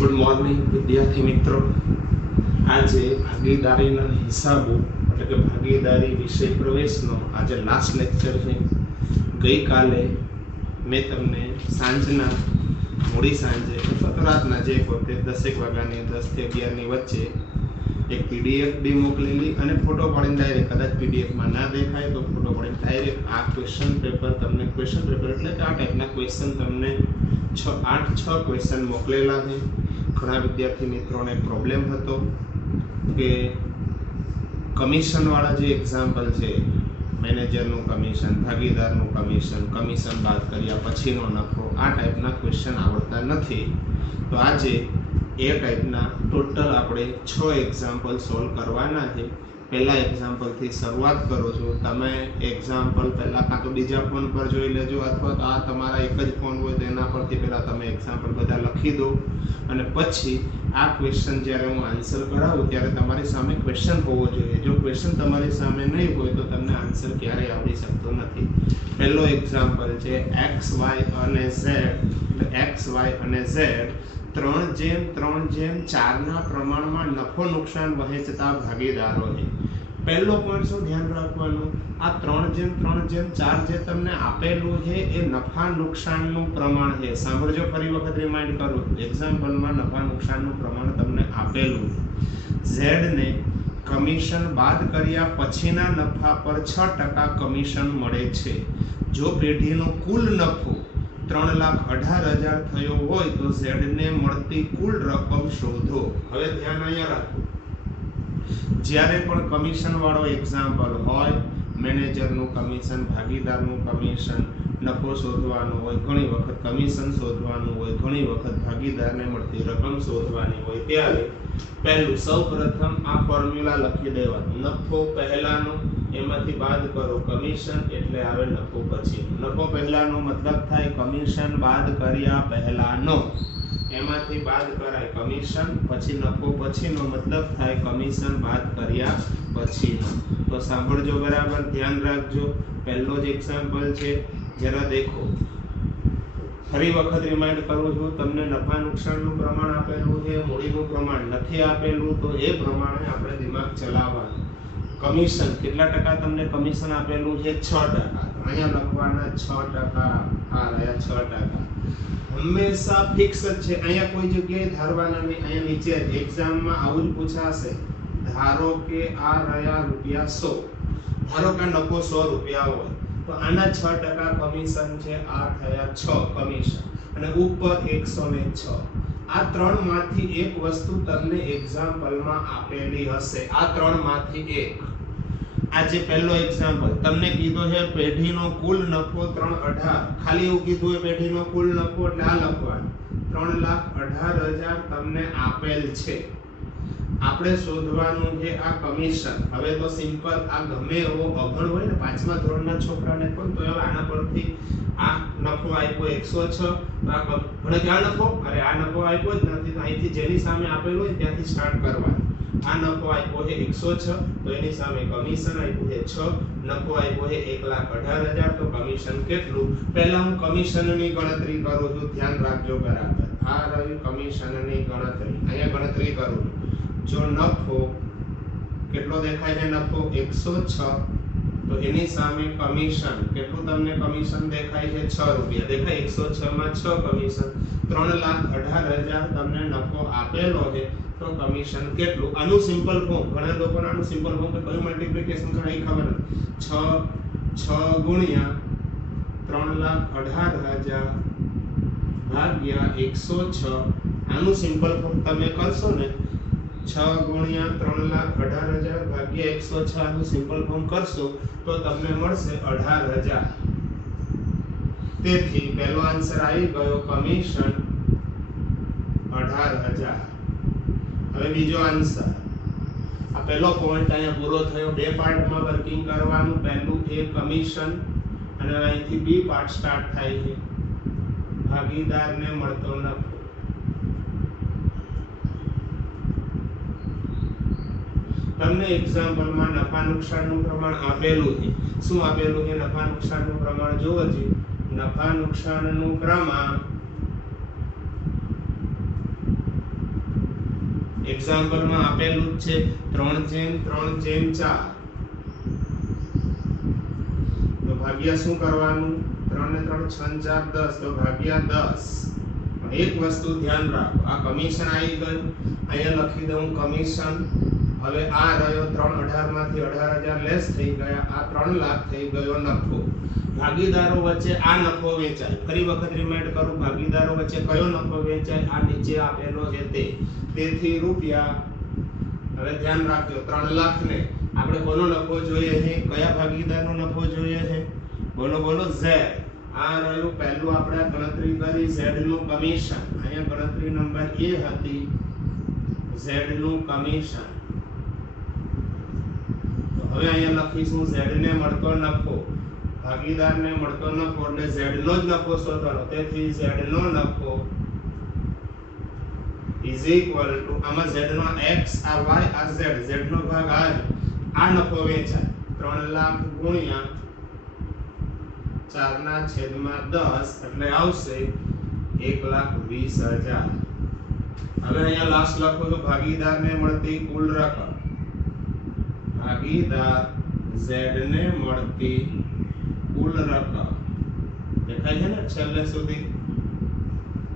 Good morning વિદ્યાર્થી મિત્રો। આજે ભાગીદારીના હિસાબો એટલે કે ભાગીદારી વિષય પ્રવેશનો આજે લાસ્ટ લેક્ચર છે। ગઈકાલે મેં તમને સાંજના મોડી સાંજે અથવા તો રાતના જે વખતે 10 વાગ્યાની 10 થી 11ની વચ્ચે એક પીડીએફ બી મોકલેલી અને ફોટો પાડીને ડાયરેક્ટ, કદાચ પીડીએફમાં ના દેખાય તો ફોટો પાડીને ડાયરેક્ટ આ ક્વેશ્ચન પેપર તમને, ક્વેશ્ચન પેપર એટલે કે આ ટાઈપના ક્વેશ્ચન તમને 6 ક્વેશ્ચન મોકલેલા છે। ઘણા વિદ્યાર્થી મિત્રોને પ્રોબ્લેમ હતો કે કમિશનવાળા જે એક્ઝામ્પલ છે, મેનેજરનું કમિશન, ભાગીદારનું કમિશન, કમિશન બાદ કર્યા પછીનો નફો, આ ટાઈપના ક્વેશ્ચન આવડતા નથી। તો આજે એ ટાઈપના ટોટલ આપણે 6 એક્ઝામ્પલ સોલ્વ કરવાના છે। પહેલા એક્ઝામ્પલથી શરૂઆત કરું છું। તમે એક્ઝામ્પલ પહેલાં કાં તો બીજા ફોન પર જોઈ લેજો અથવા તો આ તમારા એક જ ફોન હોય તો એના પરથી પહેલાં તમે એક્ઝામ્પલ બધા લખી દો અને પછી આ ક્વેશ્ચન જ્યારે હું આન્સર કરાવું ત્યારે તમારી સામે ક્વેશ્ચન હોવો જોઈએ। જો ક્વેશ્ચન તમારી સામે નહીં હોય તો તમને આન્સર ક્યારેય આવડી શકતો નથી। પહેલો એક્ઝામ્પલ છે એક્સ વાય અને ઝેડ, એટલે એક્સ વાય અને ઝેડ 3:3:4 પ્રમાણમાં નફો નુકસાન વહેંચતા ભાગીદારો છે। પહેલો પોઈન્ટ શું ધ્યાન રાખવાનું, આ 3:3:4 જે તમને આપેલું છે એ નફા નુકસાનનું પ્રમાણ છે। સાંભળજો, ફરી વખત રિમાઇન્ડ કરું, એક્ઝામ્પલમાં નફા નુકસાનનું પ્રમાણ તમને આપેલું છે। ઝેડ ને કમિશન બાદ કર્યા પછીના નફા પર 6% કમિશન મળે છે। જો પેઢીનો કુલ નફો 3,18,000 થયો હોય તો ઝેડ ને મળતી કુલ રકમ શોધો। હવે ધ્યાન અહીંયા રાખો, જ્યારે પણ કમિશન વાળો એક્ઝામ્પલ હોય, મેનેજરનું કમિશન, ભાગીદારનું કમિશન, નફો શોધવાનો હોય, ઘણી વખત કમિશન શોધવાનું હોય, ઘણી વખત ભાગીદારને મળતી રકમ શોધવાની હોય, ત્યારે પહેલું સૌપ્રથમ આ ફોર્મ્યુલા લખી દેવાનું। નફો પહેલાનો, એમાંથી બાદ કરો કમિશન, એટલે આવે નફો પછીનો। નફો પહેલાનો મતલબ થાય કમિશન બાદ કર્યા પહેલાનો, એમાંથી બાદ કરાય કમિશન, પછી નફો પછીનો મતલબ થાય કમિશન બાદ કર્યા પછીનો। તો સાંભળજો, બરાબર ધ્યાન રાખજો। પહેલો જ એક્ઝામ્પલ છે, જરા દેખો, ફરી વખત રિમાઇન્ડ કરું છું, તમને નફા નુકસાનનું પ્રમાણ આપેલું છે, મૂડીનું પ્રમાણ નથી આપેલું, તો એ પ્રમાણે આપણે દિમાગ ચલાવવાનું। કમિશન કેટલા ટકા તમને કમિશન આપેલું છે? 6%। અહીંયા લખવાના 6%, આ રહ્યા 6%। હંમેશા ફિક્સ જ છે, અહીંયા કોઈ જગ્યાએ ધારવાના નહીં। અહીંયા નીચે એક્ઝામમાં આવું જ પૂછાશે। ધારો કે આ રહ્યા ₹100, ધારો કે નફો ₹100 હોય તો આના 6% કમિશન છે, આ થયા 6 કમિશન અને ઉપર 106। આ ત્રણમાંથી એક વસ્તુ તમને એક્ઝામ્પલમાં આપેલી હશે, આ ત્રણમાંથી એક। આ જે પહેલો એક્ઝામ્પલ તમને કીધો છે પેઢીનો કુલ નફો 3,18,000, ખાલી એવું કીધું છે પેઢીનો કુલ નફો, એટલે આ લખવાનું 3,18,000 તમને આપેલ છે। આપણે શોધવાનું છે આ કમિશન। હવે તો સિમ્પલ, આ ગમે એવો અભણ હોય ને, 5મા ધોરણના છોકરાને પણ તો હવે આના પરથી આ નફો આપ્યો 106, તો આ ભણે ક્યાં નફો, અરે આ નફો આપ્યો જ નથી, તો અહીંથી જેની સામે આપેલો હોય ત્યાંથી સ્ટાર્ટ કરવાનું। આ નફો આપ્યો છે 106, તો એની સામે કમિશન આપ્યું છે 6, નફો આપ્યો છે 1,18,000, તો કમિશન કેટલું? પહેલા હું કમિશનની ગણતરી કરું છું, ધ્યાન રાખજો બરાબર। આ રહી કમિશનની ગણતરી, અહીંયા ગણતરી કરું છું। જો નફો કેટલો દેખાય છે? નફો 106, તો એની સામે કમિશન કેટલું તમને કમિશન દેખાય છે? ₹6 દેખાય। 106 માં 6 કમિશન, 3,18,000 તમને નફો આપેલો છે, તો કમિશન કેટલું? આનું સિમ્પલ ફોર્મ, ઘણા લોકોને આનું સિમ્પલ ફોર્મ કે કયું મલ્ટીપ્લિકેશન કરે એ ખબર નથી। 6 ગુણ્યા 3,18,000 ભાગ્યા 106, આનું સિમ્પલ ફોર્મ તમે કરશો ને, 6 ગુણ્યા 3,18,000 ભાગ્યા 106, આનું સિમ્પલ ફોર્મ કરશો તો તમને મળશે 18,000। તેથી પહેલો આન્સર આવી ગયો કમિશન 18,000। હવે બીજો આન્સર, આ પહેલો પોઈન્ટ અહીંયા પૂરો થયો। બે પાર્ટમાં વર્કિંગ કરવાનું, પહેલું એ કમિશન અને અહીંથી બી પાર્ટ સ્ટાર્ટ થાય છે, ભાગીદારને મળતો નફો। તમને એક્ઝામ્પલમાં નફા નુકસાનનું પ્રમાણ આપેલું છે। શું આપેલું છે? નફા નુકસાનનું પ્રમાણ જોવો છે, નફા નુકસાનનું પ્રમાણ એક્ઝામ્પલમાં આપેલું જ છે 3/3/4 તો ભાગ્યા શું કરવાનું 3 ને 3 6 ને 4 10 તો ભાગ્યા 10 એક વસ્તુ ધ્યાન રાખો આ કમિશન આવી ગયું અહીંયા લખી દઉં કમિશન હવે આ રહ્યો 3/18 માંથી 18000 લેસ થઈ ગયા આ 3 લાખ થઈ ગયો નફો ભાગીદારો વચ્ચે આ નફો વેચાય ફરી વખત રિમાઇન્ડ કરું ભાગીદારો વચ્ચે કયો નફો વેચાય આ નીચે આપેલો છે તેથી રૂપિયા હવે ધ્યાન રાખજો 3 લાખ ને આપણે કોનો નફો જોઈએ છે કયા ભાગીદારનો નફો જોઈએ છે બોલો બોલો Z આ રહ્યું પહેલું આપણે ગણતરી કરી Z નું કમિશન અહીંયા ગણતરી નંબર એ હતી Z નું કમિશન તો હવે અહીંયા લખીશું Z ને મળતો નફો ભાગીદારને મળતો નફો એટલે Z નો જ નફો શોધવાનો તેથી Z નો નફો is equal to આમાં Z નો x આ y આ z z નો ભાગ આ નફો વેચાય 3 લાખ ગુણ્યા 4 ના છેદમાં 10 એટલે આવશે 1,20,000 હવે અહીંયા લાસ્ટ લખો તો ભાગીદારને મળતી કુલ રકમ ભાગીદાર Z ને મળતી કુલ રકમ દેખાય છે ને છેલ્લે સુધી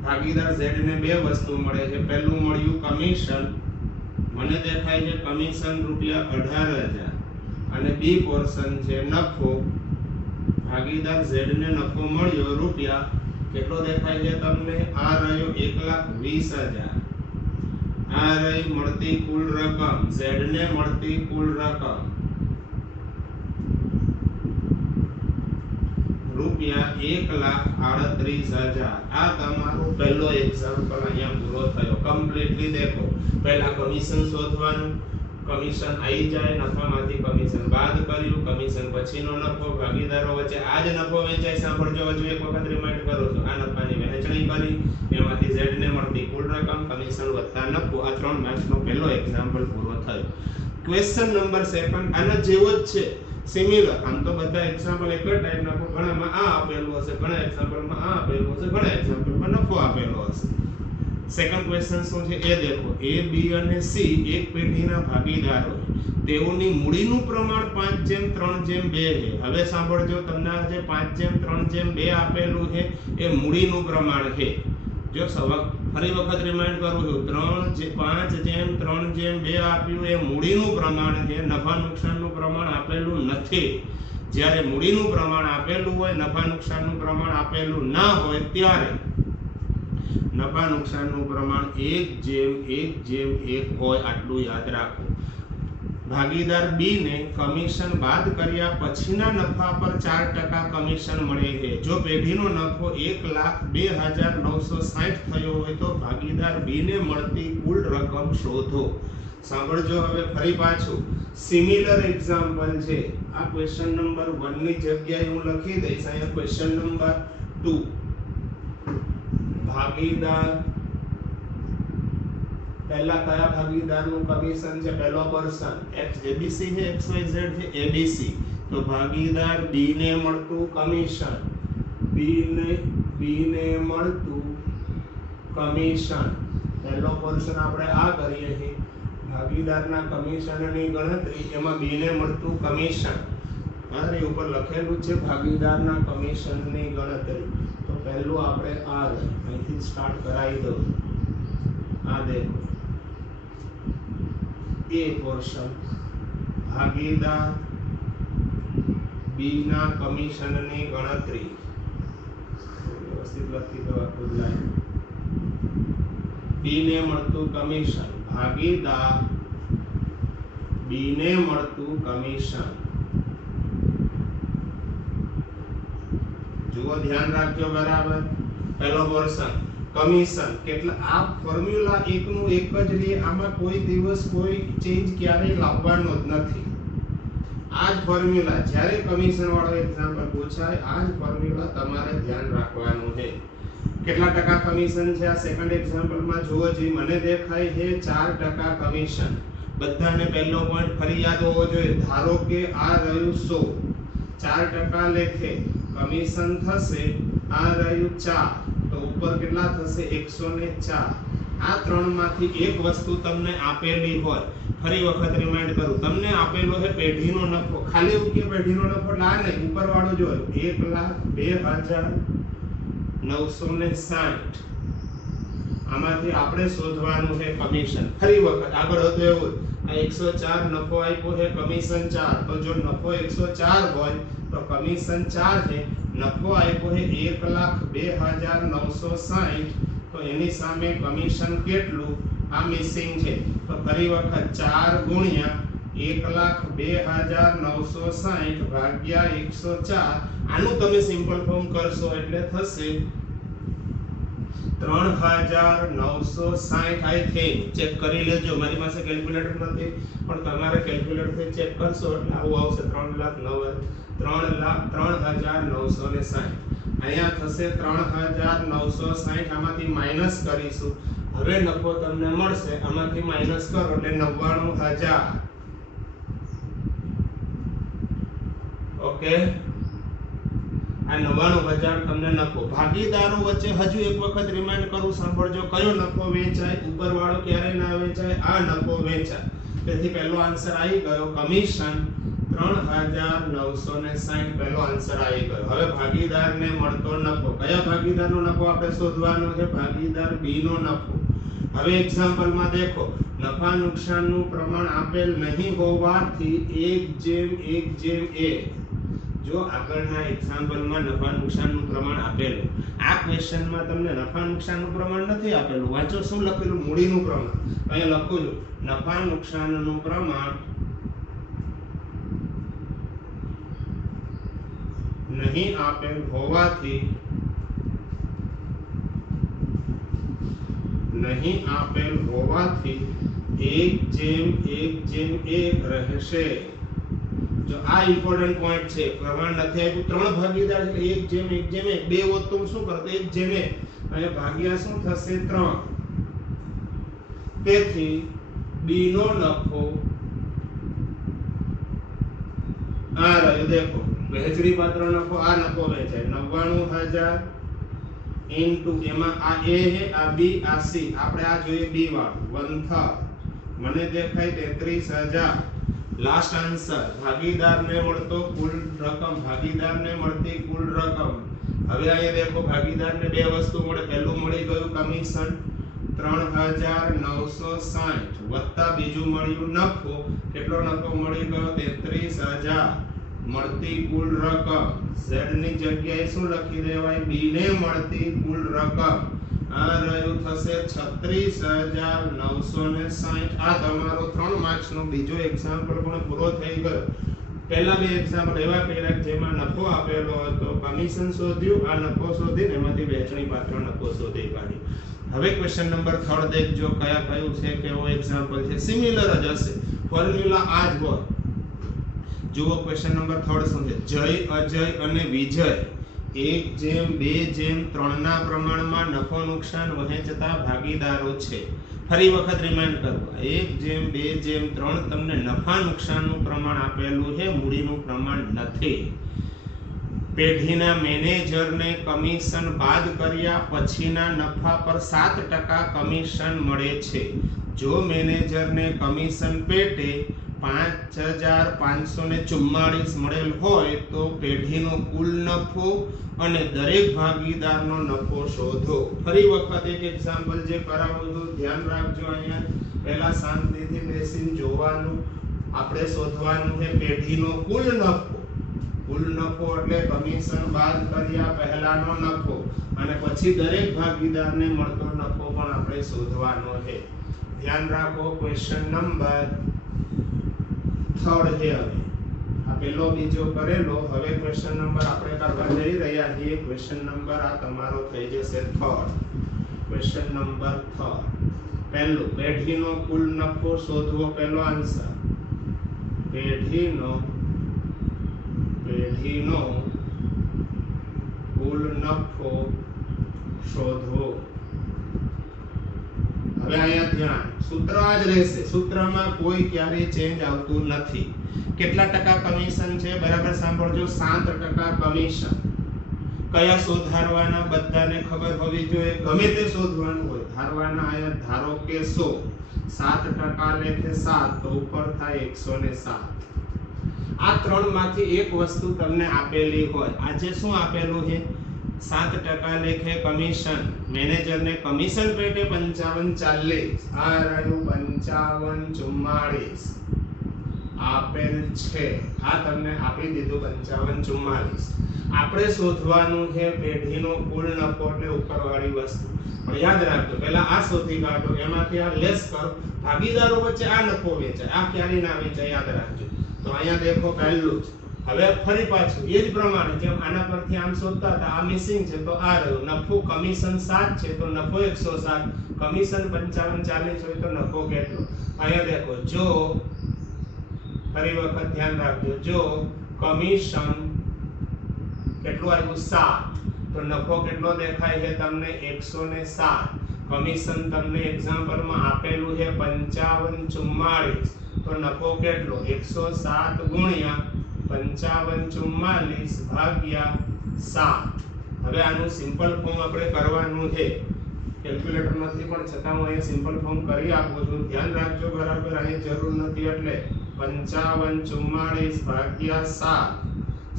ભાગીદાર Z ને બે વસ્તુ મળે છે પહેલું મળ્યું કમિશન મને દેખાય છે કમિશન રૂપિયા 18,000 અને બી પોર્શન છે નફો ભાગીદાર Z ને નફો મળ્યો રૂપિયા કેટલો દેખાય છે તમને આ રહ્યો 1,20,000 આ રહી મળતી કુલ રકમ Z ને મળતી કુલ રકમ રૂપિયા 1,38,000 આ તમારો પહેલો એક્ઝામ્પલ અહીંયા પૂરો થયો કમ્પ્લીટલી દેખો પહેલા કમિશન શોધવાનું કમિશન આવી જાય નફામાંથી કમિશન બાદ કર્યું કમિશન પછીનો નફો ભાગીદારો વચ્ચે આ જ નફો વેચાય સાંભળજો હજુ એક વખત રિમાઇન્ડ કરું છું આ નફાની વહેંચણી કરી એમાંથી Z ને મળતી કુલ રકમ કમિશન વત્તા નફો આ 3 માર્ક્સનો પહેલો એક્ઝામ્પલ પૂરો થયો ક્વેશ્ચન નંબર 7 આના જેવો જ છે સિમિલર આમ તો બધા એક્ઝામ્પલ એક જ ટાઈપના પણ ઘણામાં આ આપેલું હશે ઘણા એક્ઝામ્પલમાં આ આપેલું હશે ઘણા એક્ઝામ્પલમાં નફો આપેલો હશે સેકન્ડ ક્વેશ્ચન શું છે એ દેખો A B અને C એક પેઢીના ભાગીદારો તેઓની મૂડીનું પ્રમાણ 5:3:2 છે હવે સાંભળજો તમને આ જે 5:3:2 આપેલું છે એ મૂડીનું પ્રમાણ છે જો ફરી વખત રિમાઇન્ડ કરું છું 5:3:2 આપ્યું એ મૂડીનું પ્રમાણ છે નફા નુકસાનનું પ્રમાણ આપેલું નથી જ્યારે મૂડીનું પ્રમાણ આપેલું હોય નફા નુકસાનનું પ્રમાણ આપેલું ના હોય ત્યારે નફા નુકસાનનું પ્રમાણ 1:1:1 હોય આટલું યાદ રાખો ભાગીદાર B ને કમિશન બાદ કર્યા પછીના નફા પર 4% કમિશન મળે છે જો પેઢીનો નફો 1,02,960 થયો હોય તો ભાગીદાર B ને મળતી કુલ રકમ શોધો સાંભળજો હવે ફરી પાછું સિમિલર એક્ઝામ્પલ છે આ ક્વેશ્ચન નંબર 1 ની જગ્યાએ હું લખી દઈશ અહીંયા ક્વેશ્ચન નંબર 2 ભાગીદાર પહેલા કયા ભાગીદારનું કમિશન છે પહેલો પર્સન x ABC છે XYZ છે ABC તો ભાગીદાર B ને મળતું કમિશન B ને મળતું કમિશન પહેલો પર્સન આપણે આ કરીએ છીએ ભાગીદારના કમિશનની ગણતરી એમાં B ને મળતું કમિશન આની ઉપર લખેલું છે ભાગીદારના કમિશનની ગણતરી તો પહેલું આપણે આ અહીંથી સ્ટાર્ટ કરાવી દઉં આ દેખો A પોર્શન ભાગીદાર B ના કમિશનની ગણતરી વ્યવસ્થિત લખી દો આખું લાઈન B ને મળતું કમિશન ભાગીદાર B ને મળતું કમિશન જુઓ ધ્યાન રાખજો બરાબર પહેલો પોર્શન કમિશન કેટલા આ ફોર્મ્યુલા એકનું એક જ રહે આમાં કોઈ દિવસ કોઈ ચેન્જ ક્યારેય લાવવાનો જ નથી આ જ ફોર્મ્યુલા જ્યારે કમિશન વાળો એક્ઝામ્પલ પૂછાય આ જ ફોર્મ્યુલા તમારે ધ્યાન રાખવાનું છે કેટલા ટકા કમિશન છે આ સેકન્ડ એક્ઝામ્પલમાં જુઓ જી મને દેખાય છે 4% કમિશન બધાને પહેલો પોઈન્ટ ફરી યાદ હોવો જોઈએ ધારો કે આ રહ્યું 100 4% લેખે કમિશન થશે આ રહ્યું 4 તો ઉપર કેટલા થશે 104 આ ત્રણમાંથી એક વસ્તુ તમને આપેલી હોય, ફરી વખત રિમાઇન્ડ કરું, તમને આપેલો છે પેઢીનો નફો, ખાલી એવું કે પેઢીનો નફો એટલે આ નહીં, ઉપર વાળું જોયું 1,02,960, આમાંથી આપણે શોધવાનું છે કમિશન. ફરી વખત આગળ હતું એવું, આ 104 નફો આપ્યો છે, કમિશન 4, તો જો નફો 104 હોય તો કમિશન 4 છે, નફો આપ્યો છે 1,02,960, તો એની સામે કમિશન કેટલું આ મિસિંગ છે, તો ફરી વખત 4 ગુણ્યા 1,02,960 ભાગ્યા 104, આનું તમે સિમ્પલ ફોર્મ કરશો એટલે થશે 3,960. આઈ થિંક ચેક કરી લેજો, મારી પાસે કેલ્ક્યુલેટર નથી પણ તમારે કેલ્ક્યુલેટર ચેક કરશો એટલે આવું આવશે 3,960. અહીંયા થશે 3,960, આમાંથી માઈનસ કરીશું, હવે નફો તમને મળશે, આમાંથી માઈનસ કરો એટલે 99,000. ઓકે, આ 99,000 તમને નફો. ભાગીદારો વચ્ચે હજુ એક વખત રિમાઇન્ડ કરું, સાંભળજો, કયો નફો વેચાય, ઉપરવાળો ક્યારે ના વેચાય, આ નફો વેચાય. તેથી પહેલો આન્સર આવી ગયો, કમિશન 3,960, પહેલો આન્સર આવી ગયો. હવે ભાગીદારને મળતો નફો, કયા ભાગીદારનો નફો આપણે શોધવાનો છે, ભાગીદાર બી નો નફો. હવે એક્ઝામ્પલમાં દેખો, નફા નુકસાનનું પ્રમાણ આપેલ નહીં હોવાથી 1:1:1. જો આગળના એક્ઝામ્પલમાં નફા નુકસાનનું પ્રમાણ આપેલું, આ ક્વેશ્ચનમાં તમને નફા નુકસાનનું પ્રમાણ નથી આપેલું, વાંચો શું લખેલું, મૂડીનું પ્રમાણ. અહીંયા લખું છું નફા નુકસાનનું પ્રમાણ નહીં આપેલ હોવાથી 1:1:1 રહેશે. જો આ ઇમ્પોર્ટન્ટ પોઈન્ટ છે, પ્રમાણ નથી આપ્યું, ત્રણ ભાગીદાર એટલે 1:1:1, બે હોત તો શું કરતો 1:1, અને ભાગ્યા શું થશે 3. તેથી ડી નો નફો આ રહ્યો, દેખો વહેંચણી પાત્ર નફો, આ નફો વેચાય 99,000 ઇન્ટુ એમાં આ એ છે, આ બી, આ સી, આપણે આ જોઈએ બી વાળું 1/3, મને દેખાય 33,000. લાસ્ટ આન્સર, ભાગીદારને મળતો કુલ રકમ, ભાગીદારને મળતી કુલ રકમ. હવે અહીંયા દેખો ભાગીદારને બે વસ્તુ મળે, પહેલું મળી ગયું કમિશન 3,960 વત્તા બીજું મળ્યું નફો, કેટલો નફો મળી ગયો 33,000. મળતી કુલ રકમ, z ની જગ્યાએ શું લખી દેવાય, b ને મળતી કુલ રકમ, આ રહ્યું થશે 36,960. આ તમારો 3 માર્ક્સ નો બીજો એક્ઝામ્પલ પણ પૂરો થઈ ગયો. પહેલા બે એક્ઝામ્પલ એવા કર્યા જેમાં નફો આપેલો હતો, કમિશન શોધ્યું, આ નફો શોધીને એમાંથી વહેંચણી પાત્ર નફો શોધી કાઢ્યો. હવે ક્વેશ્ચન નંબર 3 દેખજો, કયું છે, કેવો એક્ઝામ્પલ છે, સિમિલર જ હશે, ફોર્મ્યુલા આ જ હોય. જુઓ ક્વેશ્ચન નંબર 3 શું છે, જય, અજય અને વિજય 1:2:3 ના પ્રમાણમાં નફો નુકસાન વહેંચતા ભાગીદારો છે. ફરી વખત રિમાઇન્ડ કરવા, 1:2:3 તમને નફા નુકસાનનું પ્રમાણ આપેલું છે, મૂડીનું પ્રમાણ નથી. પેઢીના મેનેજરને કમિશન બાદ કર્યા પછીના નફા પર 7% કમિશન મળે છે. જો મેનેજરને કમિશન પેટે 5,544 મળેલ હોય તો પેઢીનો કુલ નફો અને દરેક ભાગીદારનો નફો શોધો. ફરી વખત એક એક્ઝામ્પલ જે કરાવું છું, ધ્યાન રાખજો. અહીંયા પહેલા શાંતિથી બેસીને જોવાનું, આપણે શોધવાનું છે પેઢીનો કુલ નફો. કુલ નફો એટલે કમિશન બાદ કર્યા પહેલાનો નફો, અને પછી દરેક ભાગીદારને મળતો નફો પણ આપણે શોધવાનો છે. ધ્યાન રાખો. ક્વેશ્ચન નંબર 3 છે. હવે આ પહેલો બીજો કરેલો, હવે ક્વેશ્ચન નંબર આપણે કરવા જઈ રહ્યા છીએ. ક્વેશ્ચન નંબર આ તમારો થઈ જશે 3. ક્વેશ્ચન નંબર 3 પહેલું, પેઢીનો કુલ નફો શોધવો. પહેલો આન્સર, પેઢીનો કુલ નફો શોધવો. હવે અહીંયા ધ્યાન, સૂત્ર આ જ રહેશે, સૂત્રમાં કોઈ ક્યારે ચેન્જ આવતું નથી. કેટલા ટકા કમિશન છે, બરાબર સાંભળજો, 7% કમિશન. કયા શોધારવાના બધાને ખબર હોવી જોઈએ, ગમે તે શોધવાનું હોય ધારવાના આયા, ધારો કે 100 7% લેખે 7 તો ઉપર થાય 107. આ ત્રણમાંથી એક વસ્તુ તમને આપેલી હોય, આજે શું આપેલું છે 7% લેખે કમિશન, મેનેજરને કમિશન પેટે 55 40, આ રહ્યું 55 44 આપેલ છે. આ તમને આપી દીધું 55 44. આપણે શોધવાનું છે પેઢીનો કુલ નફો એટલે ઉપરવાળી વસ્તુ. પણ યાદ રાખજો પહેલા આ શોધી કાઢો, એમાંથી આ લેસ કરો, ભાગીદારો વચ્ચે આ નફો વેચાય, આ ક્યારે ના વેચાય યાદ રાખજો. તો અહીંયા દેખો પહેલું જ. હવે ફરી પાછું એ જ પ્રમાણે જેમ આના પરથી આમ શોધતા હતા, આ મિસિંગ છે તો આ રહ્યું નફો, કમિશન 7 છે તો નફો 107, કમિશન 55 40 હોય તો નફો કેટલો. અહીંયા દેખો જો ફરી વખત ધ્યાન રાખજો, જો કમિશન કેટલું આવ્યું 7 તો નફો કેટલો દેખાય છે તમને 107. કમિશન તમને એક્ઝામ્પલમાં આપેલું છે 55 44 તો નફો કેટલો 107 ગુણ્યા 55 44 ભાગ્યા 7. હવે આનું સિમ્પલ ફોર્મ આપણે કરવાનું છે, કેલ્ક્યુલેટર નથી પણ છતાં હું અહીંયા સિમ્પલ ફોર્મ કરી આપું છું, ધ્યાન રાખજો બરાબર, અહીં જરૂર નથી. એટલે 55 44 ભાગ્યા 7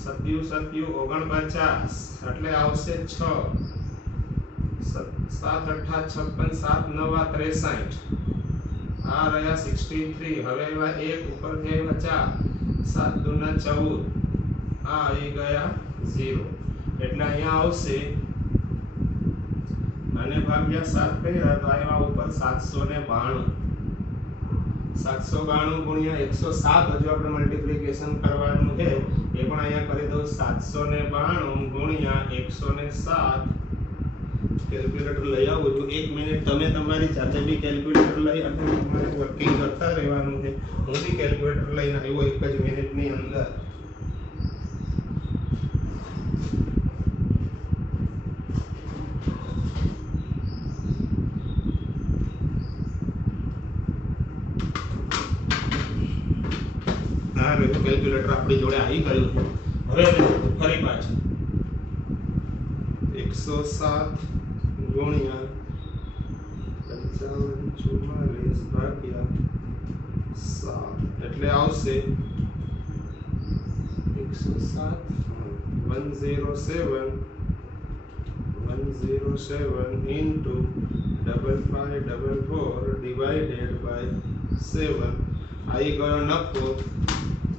સત્યુ 49 એટલે આવશે 6 7 8 56 7 9 63, આ રહ્યા 63. હવે એવા એક ઉપરથી આવ્યા 4 7 દુના 14, આ આવી ગયા 0 એટલે અહીંયા આવશે અને ભાગ્યા 7 કર્યા તો આવ્યા ઉપર 792. 792 ગુણ્યા 107 હજુ આપણે મલ્ટીપ્લિકેશન કરવાનું છે, એ પણ અહીંયા કરી દઉં. 792 ગુણ્યા 107. કેલ્ક્યુલેટર લઈ આવું છું, 1 મિનિટ તમે તમારી જાતે બી કેલ્ક્યુલેટર લઈ અને તમારે વર્કિંગ કરતા રહેવાનું છે. હું બી કેલ્ક્યુલેટર લઈને આવ્યો 1 જ મિનિટની અંદર. કેલ્ક્યુલેટર આપણી જોડે આવી ગયું છે. હવે ફરી પાછું 107 ગુણ્યા 55 44 ભાગ્યા 7 એટલે આવશે 107 107 into 5544 divided by 7. आई गयो नफो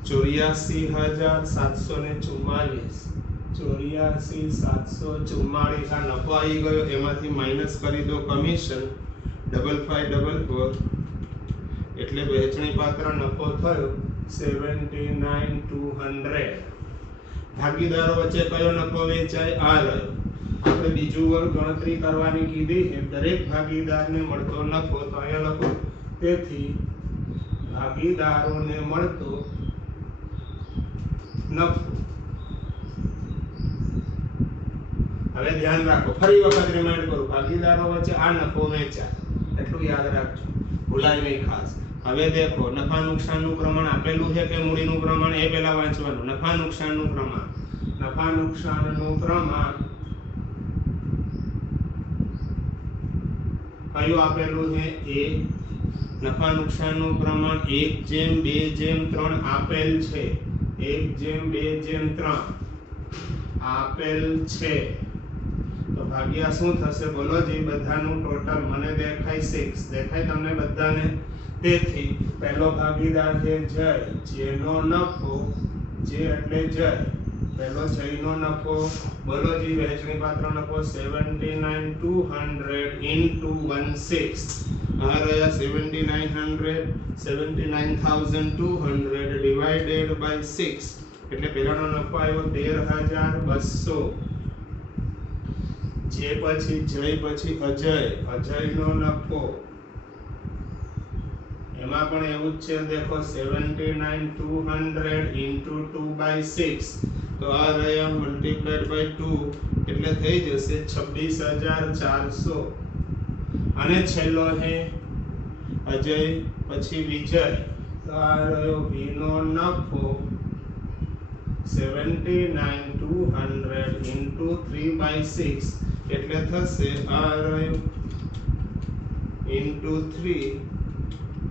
84,744. 84,744 આ નફો આવી ગયો, એમાંથી માઈનસ કરી દો કમિશન 5544 એટલે વહેંચણી પાત્ર નફો થયો 79,200. ભાગીદારો વચ્ચે કયો નફો વેચાય આ રહ્યો. આપણે બીજું વર્ગ ગણતરી કરવાની કીધી છે, દરેક ભાગીદારને મળતો નફો તો અહીંયા લખો, તેથી ભાગીદારોને મળતો નફો. હવે ધ્યાન રાખો, ફરી વખત રિમાઇન્ડ કરું, ભાગીદારો વચ્ચે આ નફો વેચાય એટલું યાદ રાખજો, ભૂલાય નહીં ખાસ. હવે દેખો નફા નુકસાનનું પ્રમાણ આપેલું છે કે મૂડીનું પ્રમાણ એ પહેલા વાંચવાનું. નફા નુકસાનનું પ્રમાણ, નફા નુકસાનનું પ્રમાણ કયું આપેલું છે એ. નફા નુકસાનનું પ્રમાણ 1/2/3 આપેલ છે, 1/2/3 આપેલ છે. તો ભાગ્યા શું થશે બોલો જી, બધાનું ટોટલ મને દેખાય 6, દેખાય તમને બધાને. તેથી પહેલો ભાગીદાર છે જય, જેનો નફો, જે એટલે જય, પહેલો જયનો નફો બોલો જી, વહેંચણી પાત્ર નફો 79,200 into 1/6. આ રહ્યા 79,200 divided by 6 એટલે પહેલાનો નફો આવ્યો 13,200. જે પછી જય પછી અજય, અજયનો નફો એમાં પણ એવું જ છે. દેખો 79,200 into 2/6 તો આ રહ્યા મલ્ટીપ્લાઈડ બાય 2 એટલે થઈ જશે 26,400. અને છેલ્લો છે અજય પછી વિજય, તો આ રહ્યો વીનો નફો 79,200 into 3/6 એટલે થશે r into 3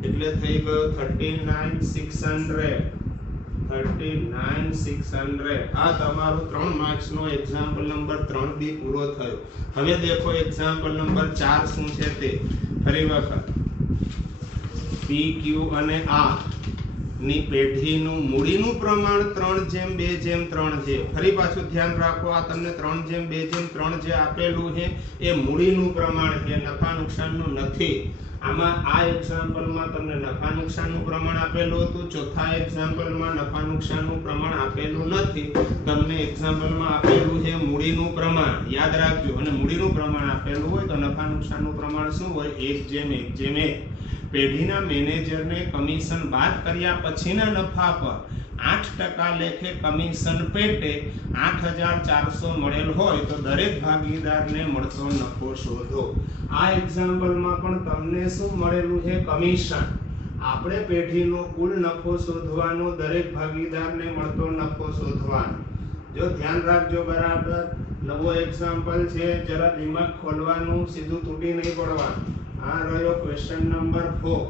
એટલે થઈ ગયો 39,600 આ તમારો 3 માર્ક્સ નો એક્ઝામ્પલ નંબર 3 બી પૂરો થયો। હવે દેખો એક્ઝામ્પલ નંબર 4 શું છે તે ફરી વખત p q અને r ની પેઢીનું મૂડીનું પ્રમાણ 3:2:3 છે। ફરી પાછું ધ્યાન રાખો આ તમને 3:2:3 જે આપેલું છે એ મૂડીનું પ્રમાણ છે, નફા નુકસાનનું નથી। આમાં આ એક્ઝામ્પલમાં તમને નફા નુકસાનનું પ્રમાણ આપેલું હતું, ચોથા એક્ઝામ્પલમાં નફા નુકસાનનું પ્રમાણ આપેલું નથી, તમને એક્ઝામ્પલમાં આપેલું છે મૂડીનું પ્રમાણ। યાદ રાખજો, અને મૂડીનું પ્રમાણ આપેલું હોય તો નફા નુકસાનનું પ્રમાણ શું હોય? 1:1:1। પેઢીના મેનેજરને કમિશન બાદ કર્યા પછીના નફા પર 8% લેખે કમિશન પેટે 8,400 મળેલ હોય તો દરેક ભાગીદારને મળતો નફો શોધો। આ એક્ઝામ્પલમાં પણ તમને શું મળેલું છે? કમિશન। આપણે પેઢીનો કુલ નફો શોધવાનો, દરેક ભાગીદારને મળતો નફો શોધવાનો। જો ધ્યાન રાખજો બરાબર, નવો એક્ઝામ્પલ છે, જરા દિમાગ ખોલવાનું, સીધું તૂટી નહીં પડવાનું। આ રહ્યો ક્વેશ્ચન નંબર 4।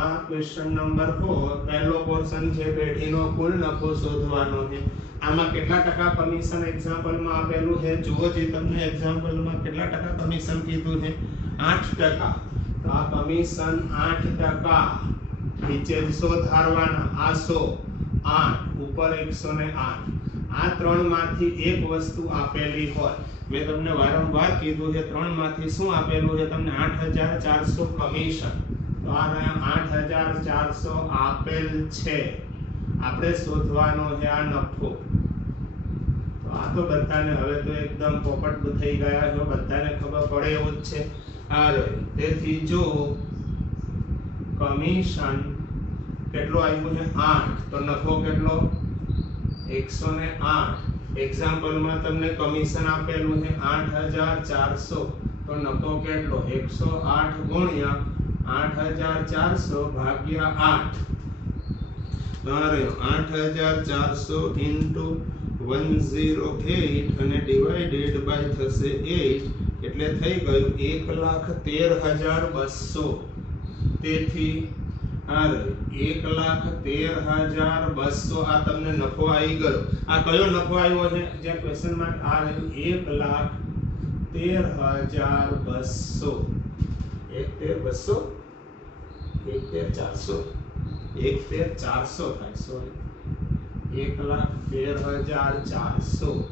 આ ક્વેશ્ચન નંબર 4 પહેલો પોર્શન છે, પેઢીનો કુલ નફો શોધવાનો છે। આમાં કેટલા ટકા કમિશન એક્ઝામ્પલમાં આપેલું છે? જુઓ જે તમને એક્ઝામ્પલમાં કેટલા ટકા કમિશન કીધું છે? 8%। તો આ કમિશન 8%, નીચે 100 ધારવાના, આ 100, 8 ઉપર 108। આ ત્રણ માંથી એક વસ્તુ આપેલી હોય, મેં તમને વારંવાર કીધું છે 3 માંથી શું આપેલું છે તમને? 8,400 કમિશન। તો આ 8,400 આપેલ છે, આપણે શોધવાનો છે આ નફો। તો આ તો બધાને હવે તો એકદમ પોપટ થઈ ગયા છો, બધાને ખબર પડે એવું જ છે। આ રહ્યું, તેથી જો કમિશન કેટલો આવ્યું છે? 8, તો નફો કેટલો? 108। એક્ઝામ્પલમાં તમને કમિશન આપેલું છે 8,400, તો નફો કેટલો? 108 ગુણ્યા 8,400 ભાગ્યા 8। 8,400 into 108 અને ડિવાઇડેડ બાય થશે 8 એટલે થઈ ગયું 1,13,200। તેથી આ 1,13,200 આ તમને નફો આવી ગયો। આ કયો નફો આવ્યો છે? જે ક્વેશ્ચન માર્ક આ રહ્યું 1,13,200। 1,13,200 1,13,400 1,13,400 થાય, સોરી 1,13,400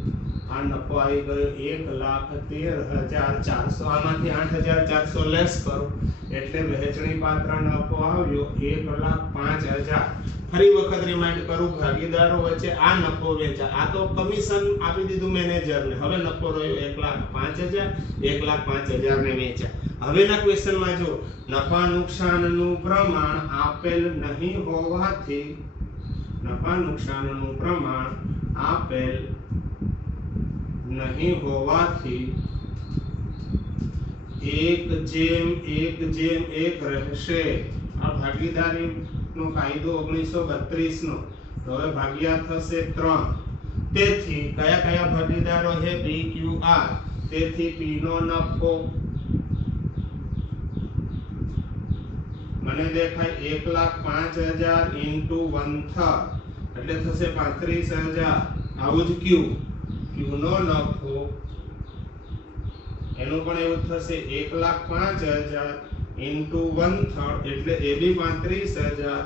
આ નફો આવી ગયો 1,13,400। આમાંથી 8,400 લેસ કરો એટલે વહેંચણી પાત્ર નફો આવ્યો 1,05,000। ફરી વખત રિમાઇન્ડ કરું, ભાગીદારો વચ્ચે આ નફો વેચાય। આ તો કમિશન આપી દીધું મેનેજરને, હવે નફો રહ્યો 1,05,000, 1,05,000 ને વેચાય। હવેના ક્વેશ્ચનમાં જો નફા નુકસાનનું પ્રમાણ આપેલ નહીં હોવાથી, નફા નુકસાનનું પ્રમાણ આપેલ નહીં હોવાથી 1:1:1 રહેશે। આ ભાગીદારીનો કાયદો 1932 નો, તો હવે ભાગ્યા થશે 3। તેથી કયા કયા ભાગીદારો છે? P Q R। તેથી P નો નફો મને દેખાય 1,05,000 into 1/3 એટલે થશે 35,000। આવું જ Q નો નફો એનું પણ એવું થશે 1,05,000 into 1/3 એટલે એ બી 35,000।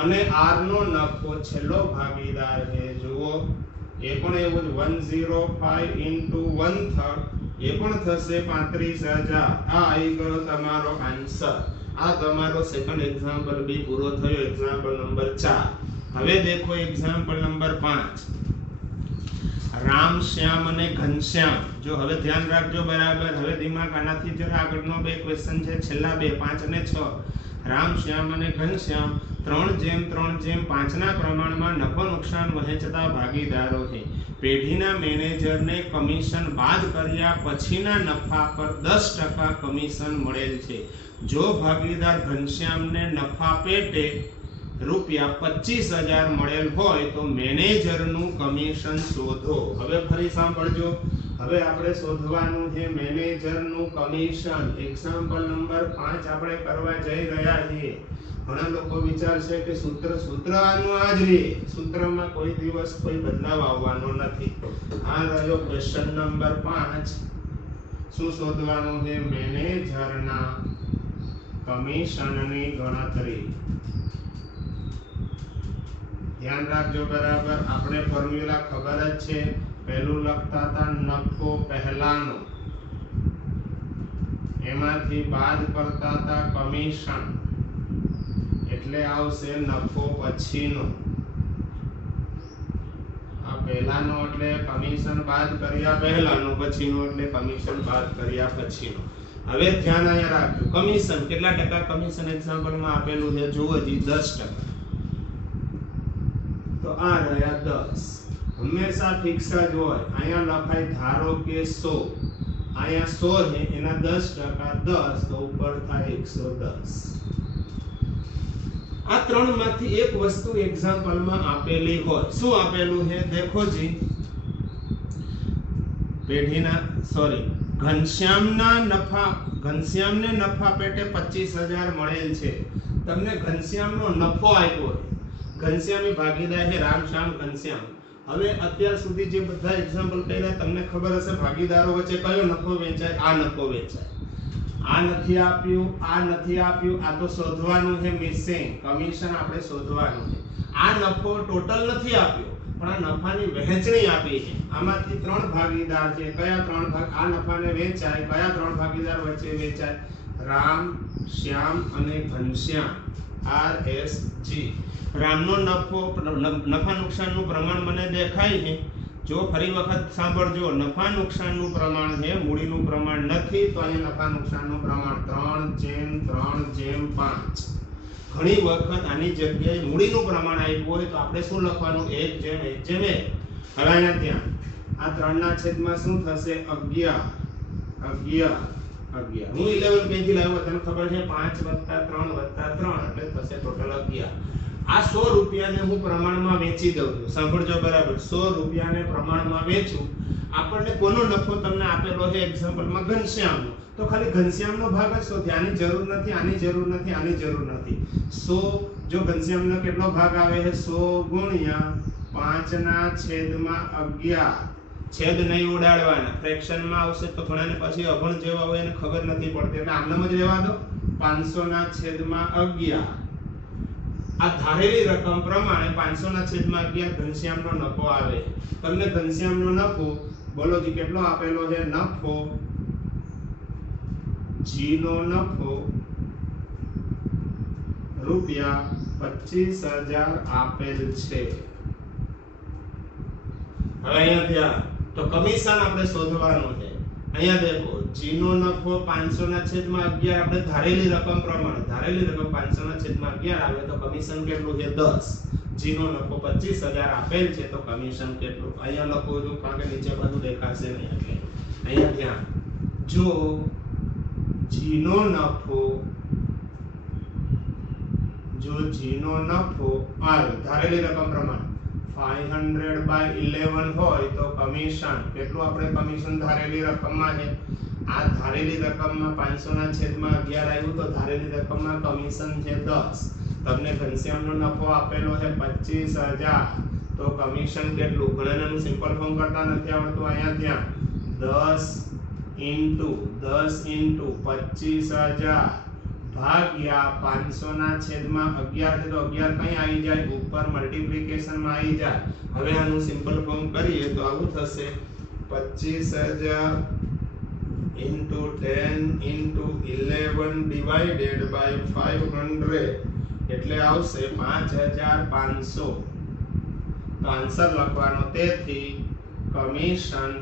અને R નો નફો છેલ્લો ભાગીદાર છે, જુઓ એ પણ એવું જ 105 into 1/3 એ પણ થશે 35,000। આ આવી ગયો તમારો આન્સર। આ તમારો સેકન્ડ એક્ઝામ્પલ બી પૂરો થયો, એક્ઝામ્પલ નંબર 4। હવે દેખો એક્ઝામ્પલ નંબર 5, રામ શ્યામ અને ઘનશ્યામ। જો હવે ધ્યાન રાખજો બરાબર, હવે દિમાગ આનાથી જરા આગળનો બે ક્વેશ્ચન છે, છેલ્લા બે 5 અને 6। રામ શ્યામ અને ઘનશ્યામ 3:3:5 ના પ્રમાણમાં નફો નુકસાન વહેંચતા ભાગીદારો છે। પેઢીના મેનેજરને કમિશન બાદ કર્યા પછીના નફા પર 10% કમિશન મળેલ છે। જો ભાગીદાર ઘનશ્યામને નફા પેટે રૂપિયા 25,000 મળેલ હોય તો મેનેજરનું કમિશન શોધો. હવે ફરી સાંભળજો. હવે આપણે શોધવાનું છે મેનેજરનું કમિશન. એક્ઝામ્પલ નંબર 5 આપણે કરવા જઈ રહ્યા છીએ. ઘણા લોકો વિચારશે કે સૂત્ર આનું આ જ રહે, સૂત્રમાં કોઈ દિવસ કોઈ બદલાવ આવવાનો નથી. આ રહ્યો ક્વેશ્ચન નંબર 5. શું શોધવાનું છે? મેનેજરના કમિશનની ગણતરી. ધ્યાન રાખજો બરાબર. આપણે ફોર્મ્યુલા ખબર જ છે. પહેલું લખતા હતા નફો પહેલાનો, એમાંથી બાદ કરતા હતા કમિશન, એટલે આવશે નફો પછીનો. આ પહેલાનો એટલે કમિશન બાદ કર્યા પહેલાનો, પછીનો એટલે કમિશન બાદ કર્યા પછીનો. હવે ધ્યાન અહીંયા રાખજો. કમિશન કેટલા ટકા કમિશન એક્ઝામ્પલમાં આપેલું છે જુઓ જી, 10%. તો આ રહ્યા 10. હંમેશા ફિક્સ જ હોય. અહીંયા લખાય ધારો કે 100, અહીંયા 100 છે, એના 10% 10 તો ઉપર થાય 110. આ ત્રણ માંથી એક વસ્તુ એક્ઝામ્પલમાં આપેલી હોય. શું આપેલું છે દેખો જી. ઘનશ્યામને નફા પેટે 25,000 મળેલ છે. તમને ઘનશ્યામનો નફો આપ્યો છે. ઘનશ્યામી ભાગીદાર છે રામશ્યામ ઘનશ્યામ. હવે અત્યાર સુધી જે બધા એક્ઝામ્પલ કર્યા તમને ખબર હશે ભાગીદારો વચ્ચે કયો નફો વેચાય? આ નફો વેચાય. આ નથી આપ્યું, આ નથી આપ્યું, આ તો શોધવાનું છે મિસિંગ. કમિશન આપણે શોધવાનું છે. આ નફો ટોટલ નથી આપ્યો, પણ આ નફાની વહેંચણી આપી છે. આમાંથી 3 ભાગીદાર છે. કયા 3 ભાગ? આ નફાને વેચાય. કયા 3 ભાગીદાર વચ્ચે વેચાય? રામ, શ્યામ અને ઘનશ્યામ. RSG. રામનો નફા નુકસાનનું પ્રમાણ મને દેખાય છે. જો ફરી વખત સાંભળજો, નફા નુકસાનનું પ્રમાણ છે, મૂડીનું પ્રમાણ નથી. તો અહીંયા નફા નુકસાનનું પ્રમાણ 3:3:5. ઘણી વખત આની જગ્યાએ મૂડીનું પ્રમાણ આપ્યું હોય તો આપણે શું લખવાનું? 1:1:1. હવે અહીંયા ત્યાં આ 3/માં શું થશે? 11. હું 11 ક્યાંથી લાવ્યો તને ખબર છે? 5 + 3 + 3 એટલે થશે ટોટલ 11. આ 100 રૂપિયાને હું પ્રમાણમાં વેચી દઉં છું. સાંભળજો બરાબર. 100 રૂપિયાને પ્રમાણમાં વેચું. આપણને કોનો નફો તમને આપેલો છે એક્ઝામ્પલમાં? ઘનશ્યામનો. તો ખાલી ઘનશ્યામનો ભાગ જ શોધ્યો. આની જરૂર નથી, આની જરૂર નથી, આની જરૂર નથી. 100 જો ઘનશ્યામનો કેટલો ભાગ આવે છે? 100 × 5/11. છેદ નહીં ઉડાડવાના. ફ્રેક્શનમાં આવશે તો ઘણાને પછી અભણ જેવા હોય એને ખબર નથી પડતી, એટલે આમનામ જ રહેવા દો. 500/11. આ ધારેલી રકમ પ્રમાણે 500/11 ઘનશ્યામનો નફો આવે. તમને ઘનશ્યામનો નફો બોલો જી કેટલો આપેલો છે? નફો જી નો નફો રૂપિયા 25,000 આપેલ છે. હવે અહીંયા ધ્યાન, તો કમિશન આપણે શોધવાનું છે. અહીંયા દેખો, જી નો નફો 500/11 આપણે ધારેલી રકમ પ્રમાણે, ધારેલી રકમ 500/11 આવે તો કમિશન કેટલું છે? 10. જી નો નફો 25,000 આપેલ છે તો કમિશન કેટલું? અહીંયા લખું છું કારણ કે નીચે બધું દેખાશે નહીં એટલે. અહીંયા ધ્યાન, જો જી નો નફો આવે ધારેલી રકમ પ્રમાણે 500/11 હોય તો કમિશન કેટલું? આપણે કમિશન ધારેલી રકમમાં છે. આ ધારેલી રકમમાં 500/11 આવ્યું તો ધારેલી રકમમાં કમિશન છે 10. તમને ઘનશ્યામનો નફો આપેલો છે 25,000 તો કમિશન કેટલું? ઘણાનું સિમ્પલ ફોર્મ કરતા નથી આવડતું. અહીંયા ત્યાં 10 × 25,000 ભાગ્યા 500/11 છે તો 11 કઈ આવી જાય? ઉપર મલ્ટીપ્લિકેશનમાં આવી જાય. હવે આનું સિમ્પલ ફોર્મ કરીએ તો આવું થશે 25,000 × 10 × 11 / 500 એટલે આવશે 5,500. તો આન્સર લખવાનો. તેથી કમિશન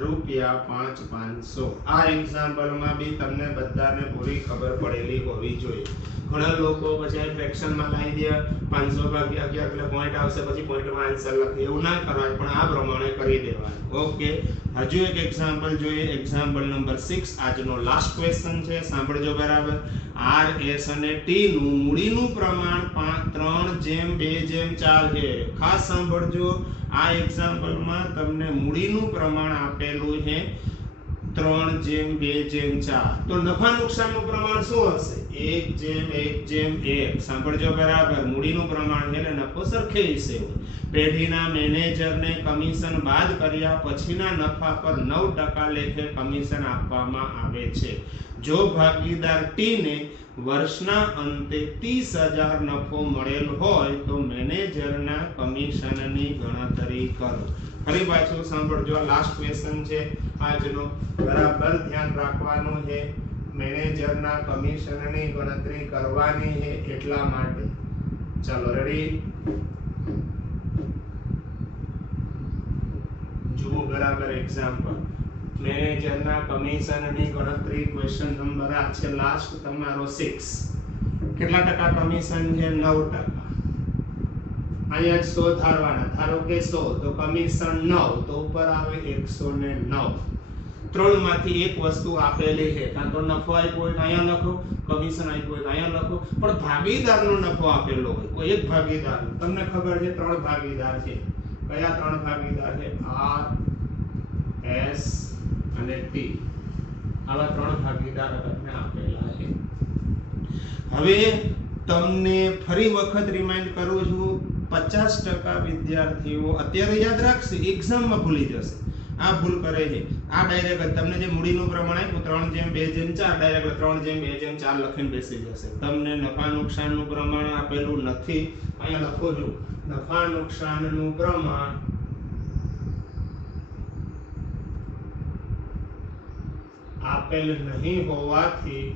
રૂપિયા 5,500. આ એક્ઝામ્પલમાં બી તમને બધાને પૂરી ખબર પડેલી હોવી જોઈએ. ઘણા લોકો પછી ફ્રેક્શનમાં લાવી દે 500 ભાગ્યા 11 એટલે પોઈન્ટ આવશે, પછી પોઈન્ટમાં આન્સર લખે. એવું ના કરવાય, પણ આ પ્રમાણે કરી દેવાનું. ઓકે, હજુ એક એક્ઝામ્પલ જોઈએ. એક્ઝામ્પલ નંબર 6 આજનો લાસ્ટ ક્વેશ્ચન છે. સાંભળજો બરાબર. આર એસ અને ટી નું મૂડીનું પ્રમાણ 3:2:4 છે. ખાસ સાંભળજો, આ એક્ઝામ્પલમાં તમને મૂડીનું પ્રમાણ આપેલું છે 3:2:4. તો નફા નુકસાનનું પ્રમાણ શું હશે? 1:1:1. સાંભળજો બરાબર. મૂડીનું પ્રમાણ એટલે નફો સરખે હિસ્સે હોય. પેઢીના મેનેજરને કમિશન બાદ કર્યા પછીના નફા પર 9% લેખે કમિશન આપવામાં આવે છે. જો ભાગીદાર ટી ને વર્ષના અંતે 30,000 નફો મળેલ હોય તો મેનેજરના કમિશનની ગણતરી કરો. ફરી પાછું સાંભળજો, આ લાસ્ટ ક્વેશ્ચન છે આજનો. બરાબર ધ્યાન રાખવાનું છે. મેનેજરના કમિશનની ગણતરી કરવાની છે એટલા માટે. ચાલો રેડી, જુઓ બરાબર એક્ઝામ્પલ. મેનેજરના કમિશનની ગણતરી ક્વેશ્ચન નંબર આ છે લાસ્ટ તમારો 6. કેટલા ટકા કમિશન છે? 9%. અહીંયા 100 ધારવાના. ધારો કે 100 તો કમિશન 9 તો ઉપર આવે 109. ત્રણમાંથી એક વસ્તુ આપેલી છે, કાં તો નફો આપ્યો હોય અહીંયા લખો, કમિશન આપ્યું હોય અહીંયા લખો, પણ ભાગીદારનો નફો આપેલો હોય કોઈ એક ભાગીદાર. તમને ખબર છે 3 ભાગીદાર છે. કયા 3 ભાગીદાર છે? આર, એસ અને ટી. આવા 3 ભાગીદાર તમને આપેલા છે. હવે તમને ફરી વખત રિમાઇન્ડ કરું છું, 50% વિદ્યાર્થીઓ અત્યારે યાદ રાખશે, એક્ઝામમાં ભૂલી જશે. આ ભૂલ કરે છે. આ ડાયરેક્ટ તમને જે મૂડીનું પ્રમાણ આપ્યું 3:2:4, ડાયરેક્ટ 3:2:4 લખીને બેસી જશે. તમને નફા નુકસાનનું પ્રમાણ આપેલું નથી. અહીંયા લખો છો, નફા નુકસાનનું પ્રમાણ આપેલ નહીં હોવાથી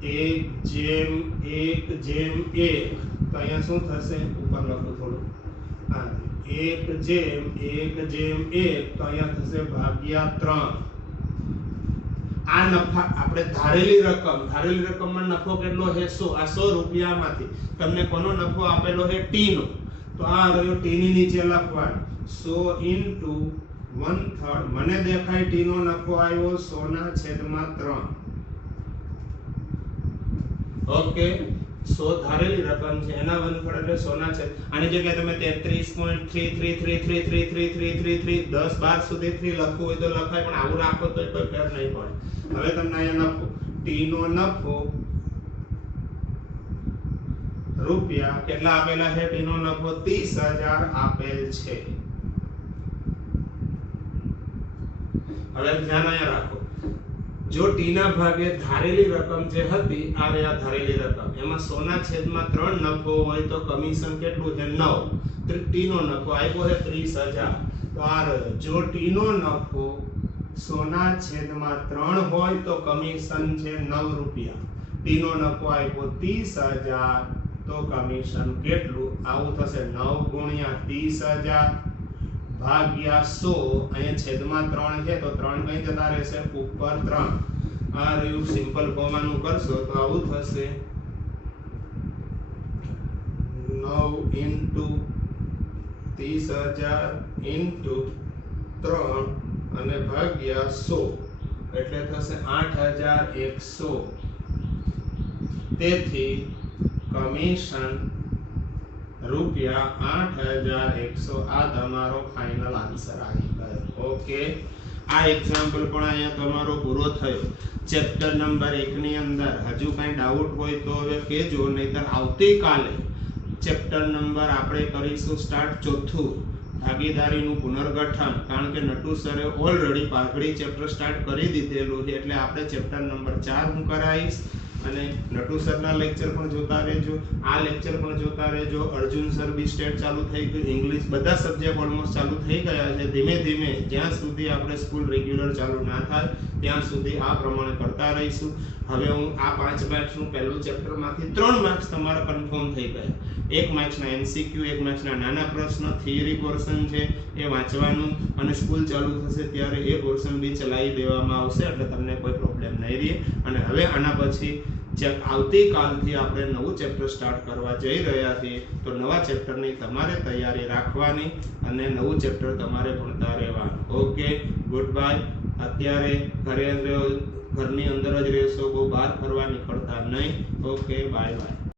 એક જેમ એક તો અહીંયા શું થશે? ઉપર લખો થોડું. હા, 1:1:1 તો અહીંયા થશે ભાગ્યા 3. આ નફા આપણે ધારેલી રકમમાં નફો કેટલો છે? 100. આ 100 રૂપિયામાંથી તમને કોનો નફો આપેલો છે? ટી નો. તો આ રહ્યો ટી ની નીચે લખવાનું 100 * 1/3. મને દેખાય ટી નો નફો આવ્યો 100/3. ઓકે, 100 ધારેલી રકમ છે, એના 1/3 એટલે 100 છે. આની જગ્યાએ તમે 33.33333333 10 12 સુધી 3 લખવું હોય તો લખાય, પણ આવું રાખો તો કોઈ ફેર નહીં પડે. હવે તમને અહીંયા નફો, ટી નો નફો રૂપિયા કેટલા આપેલા છે? ટી નો નફો 30,000 આપેલ છે. હવે ધ્યાન અહીંયા રાખો, જો ટી ના ભાગે ધારેલી રકમ જે હતી, આ રહ્યા ધારેલી રકમ, એમાં 100/3 નફો હોય તો કમિશન કેટલું છે? 9. ટી નો નફો આપ્યો છે 30,000. તો આ રહ્યો, જો ટી નો નફો 100/3 હોય તો કમિશન છે 9 રૂપિયા. ટી નો નફો આપ્યો 30,000 તો કમિશન કેટલું? આવું થશે 9 × 30,000 ભાગ્યા 100. અહીંયા છેદમાં 3 છે તો 3 કઈ જતા રહેશે? ઉપર 3. આ રહ્યું, સિમ્પલ ફોર્મનું કરશો તો આવું થશે 9 × 30,000 × 3 અને ભાગ્યા 100 એટલે થશે 8,100. તેથી કમિશન રૂપિયા 8,100. આ તમારો ફાઇનલ આન્સર આવી ગયો. ઓકે, આ એક્ઝામ્પલ પણ અહીંયા તમારો પૂરો થયો. ચેપ્ટર નંબર 1 ની અંદર હજુ કઈ ડાઉટ હોય તો હવે કહેજો, નહીતર આવતીકાલે ચેપ્ટર નંબર આપણે કરીશું સ્ટાર્ટ 4થું, ભાગીદારીનું પુનર્ગઠન. કારણ કે નટુ સરે ઓલરેડી પાઘડી ચેપ્ટર સ્ટાર્ટ કરી દીધેલું છે, એટલે આપણે ચેપ્ટર નંબર 4 હું કરાવીશ અને નટુ સરના લેક્ચર પણ જોતા રહેજો, આ લેક્ચર પણ જોતા રહેજો. અર્જુન સર બી સ્ટેટ ચાલુ થઈ ગયું, ઇંગ્લિશ બધા સબ્જેક્ટ ઓલમોસ્ટ ચાલુ થઈ ગયા છે. ધીમે ધીમે જ્યાં સુધી આપણે સ્કૂલ રેગ્યુલર ચાલુ ના થાય ત્યાં સુધી આ પ્રમાણે કરતા રહીશું. હવે હું આ 5 માર્ક્સનું પહેલું ચેપ્ટરમાંથી 3 માર્ક્સ તમારા કન્ફર્મ થઈ ગયા. 1 માર્ક્સના એમસીક્યુ, 1 માર્ક્સના નાના પ્રશ્ન, થિયરી પોર્શન છે એ વાંચવાનું, અને સ્કૂલ ચાલુ થશે ત્યારે એ પોર્શન બી ચલાવી દેવામાં આવશે, એટલે તમને કોઈ પ્રોબ્લેમ નહીં રહે. અને હવે આના પછી આવતીકાલથી આપણે નવું ચેપ્ટર સ્ટાર્ટ કરવા જઈ રહ્યા છીએ, તો નવા ચેપ્ટરની તમારે તૈયારી રાખવાની અને નવું ચેપ્ટર તમારે ભણતા રહેવાનું. Okay, good bye. અત્યારે ઘરની અંદર જ રહેશો, બહુ બહાર ફરવા નીકળતા નહીં. Okay, bye bye.